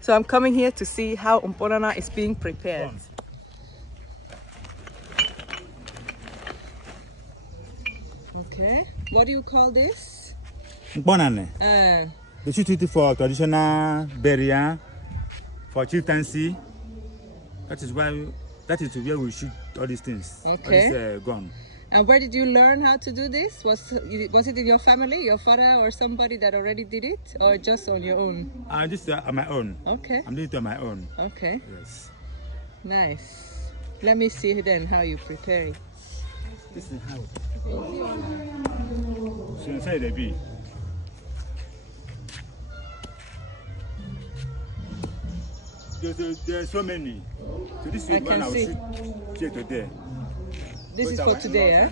So I'm coming here to see how umponana is being prepared. Okay, what do you call this? Nkpọ. They shoot it for traditional burial, for chieftaincy. That is where we shoot all these things. Okay. All this gun. And where did you learn how to do this? Was it in your family, your father or somebody that already did it, or just on your own? Just on my own. Okay. I'm doing it on my own. Okay. Yes. Nice. Let me see then how you prepare it. This is how. So inside the bee. There's so many. So this is one I will shoot today. This is for today, eh?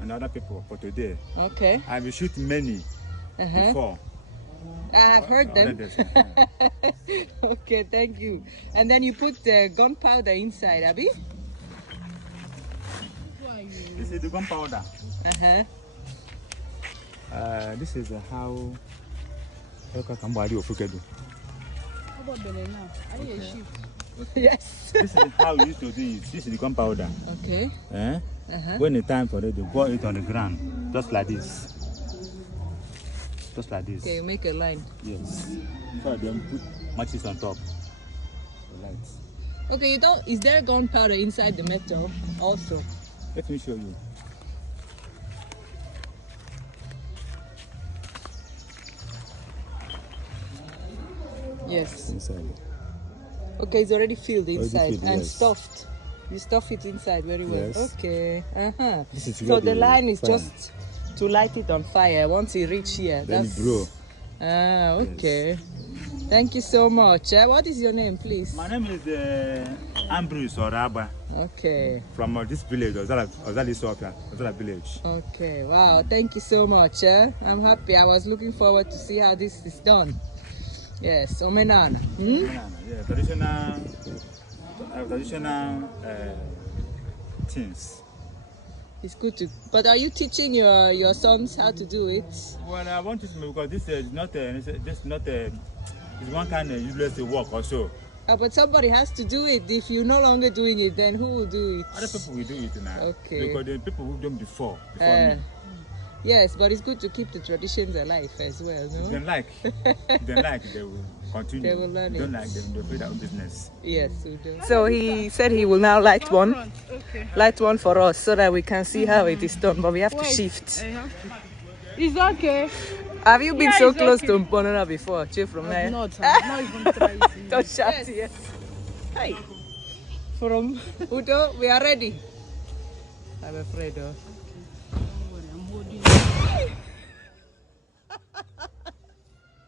And other people for today. Okay. I will shoot many before. I have heard them. Okay, thank you. And then you put the gunpowder inside, Abby? This is the gunpowder. This is how. How about banana? Are you a sheep? Yes. This is how we used to do it. This is the gunpowder. Okay. When it's time for it, you pour it on the ground, just like this. Just like this. Okay, you make a line. Yes. So then put matches on top. The lights. Okay, is there gunpowder inside the metal also? Let me show you. Yes. Inside. Okay, it's already filled inside filled, and yes. stuffed. You stuff it inside very well. Yes. Okay. This is So the ready, line is fine. just to light it on fire once it reach here. Then it blow. Okay. Yes. Thank you so much. What is your name, please? My name is Ambrose or Abba. Okay. From this village, Ozala village. Okay. Wow. Thank you so much. I'm happy. I was looking forward to see how this is done. Yes. Omenana. Yeah, traditional things. It's good to. But are you teaching your sons how to do it? Well, I want to because this is not it's one kind of useless work also. But somebody has to do it. If you're no longer doing it, then who will do it? Other people will do it now. Okay. Because the people who done before me. Yes, but it's good to keep the traditions alive as well, no? They will continue. They will learn Don't it. like them, they'll do their own business. Yes, we do. So he said he will now light one. Okay. Light one for us so that we can see how it is done, but we have to shift. It's okay. Have you been Yeah, so it's close okay. to Mponona before, Chief, from there? I've not even tried it. Don't shout here. Hey. From Udo, we are ready. I'm afraid, though.